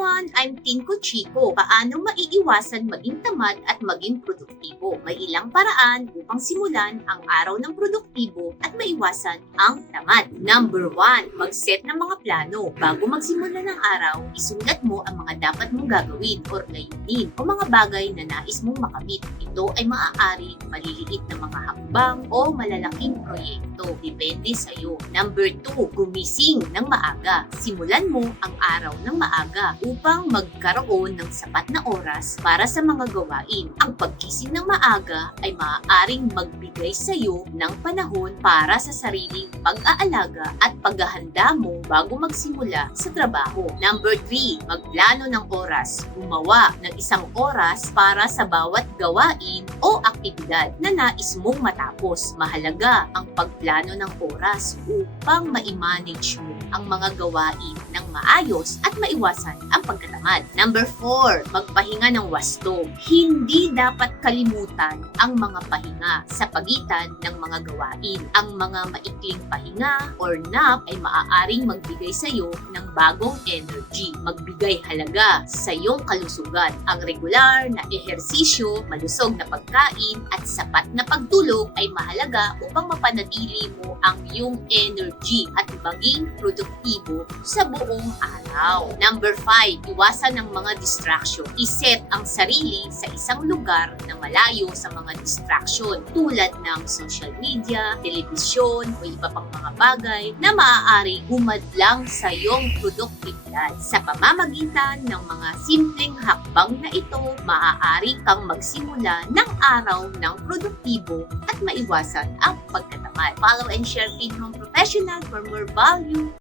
everyone! I'm Tinko Chico. Paano maiiwasan maging tamad at maging produktibo? May ilang paraan upang simulan ang araw ng produktibo at maiwasan ang tamad. Number one, mag-set ng mga plano. Bago magsimula ng araw, isulat mo ang mga dapat mong gagawin or layunin o mga bagay na nais mong makamit. Ito ay maaari maliliit na mga hakbang o malalaking proyekto. Depende sa iyo. Number two, gumising ng maaga. Simulan mo ang araw ng maaga upang magkaroon ng sapat na oras para sa mga gawain. Ang pagkising ng maaga ay maaaring magbigay sa iyo ng panahon para sa sariling pag-aalaga at paghahanda mo bago magsimula sa trabaho. Number 3, magplano ng oras. Gumawa ng isang oras para sa bawat gawain o aktibidad na nais mong matapos. Mahalaga ang pagplano ng oras upang ma-manage mo ang mga gawain ng maayos at maiwasan ang pagkatamad. Number 4, magpahinga ng wasto. Hindi dapat kalimutan ang mga pahinga sa pagitan ng mga gawain. Ang mga maikling pahinga or nap ay maaaring magbigay sa iyo ng bagong energy. Magbigay halaga sa iyong kalusugan. Ang regular na ehersisyo, malusog na pagkain at sapat na pagtulog ay mahalaga upang mapanatili mo ang iyong energy at maging produktibo sa buong araw. Number 5, iwasan ng mga distraction. Iset ang sarili sa isang lugar na malayo sa mga distraction tulad ng social media, telebisyon o iba pang mga bagay na maaari humadlang sa iyong produktibidad. Sa pamamagitan ng mga simpleng hakbang na ito, maaari kang magsimula ng araw ng produktibo at maiwasan ang pagkatamad. Follow and share Pinhome Professional for more value